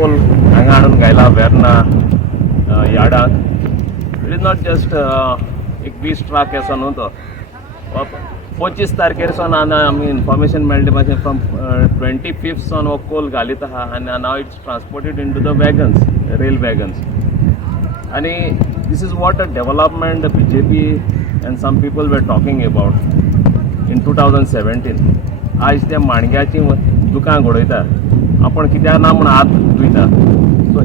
coal हांगा हाडून घायला वेर्ना यार्डाक. इट इज नॉट जस्ट एक 20 ट्रक असो न्हू तो 25 तारखेर सावन आमी इन्फॉर्मेशन मेळ्ळी मातशें फ्रॉम 25th सावन हो कोल घालीत आहा आनी नाव it's transported into the wagons, rail wagons. आनी this is what a development the BJP and some people were talking about in 2017. आज त्या माणग्याची दुकान घडयता आपण कित्याक ना म्हूण हात धुयता. सो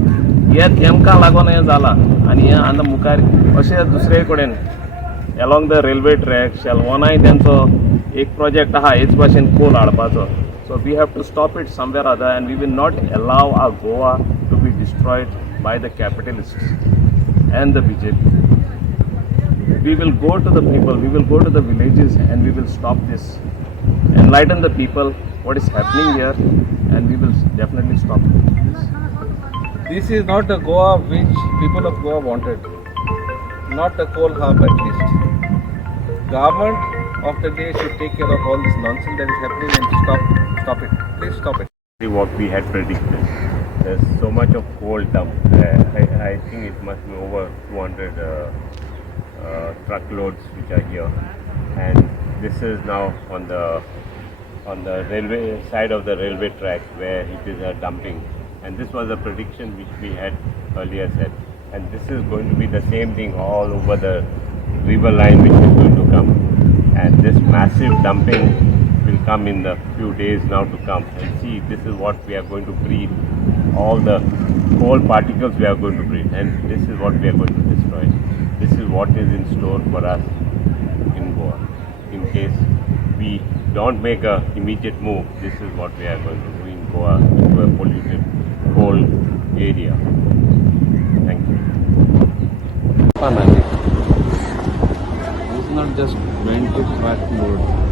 हे तेमकां लागून हें जालां आनी हें आतां मुखार अशें दुसरे कडेन एलोंग द रेल्वे ट्रॅक शेलवोनाय तेंचो एक प्रोजेक्ट आहा हेच भाशेन कोल हाडपाचो. So we have to stop it somewhere other end we will not allow our Goa to be destroyed by the capitalists and the BJP. We will go to the people, we will go to the villages and we will stop this, enlighten the people what is happening here, and we will definitely stop this. This is not the Goa which people of Goa wanted, not the coal hub at least. Government of the day should take care of all this nonsense that is happening and stop it. Please stop it. What we had predicted. There's so much of coal dump. I think it must be over 200 truckloads which are here, and this is now on the railway side of the railway track where it is dumping. And this was a prediction which we had earlier said. And this is going to be the same thing all over the river line which is going to come. And this massive dumping will come in the few days now to come. And see, this is what we are going to breathe. All the coal particles we are going to breathe, and this is what we are going to destroy. This is what is in store for us in Goa. In case we don't make a immediate move, this is what we are going to do in Goa, into a polluted coal area. Thank you. Konkani. It's not just 20 truck load.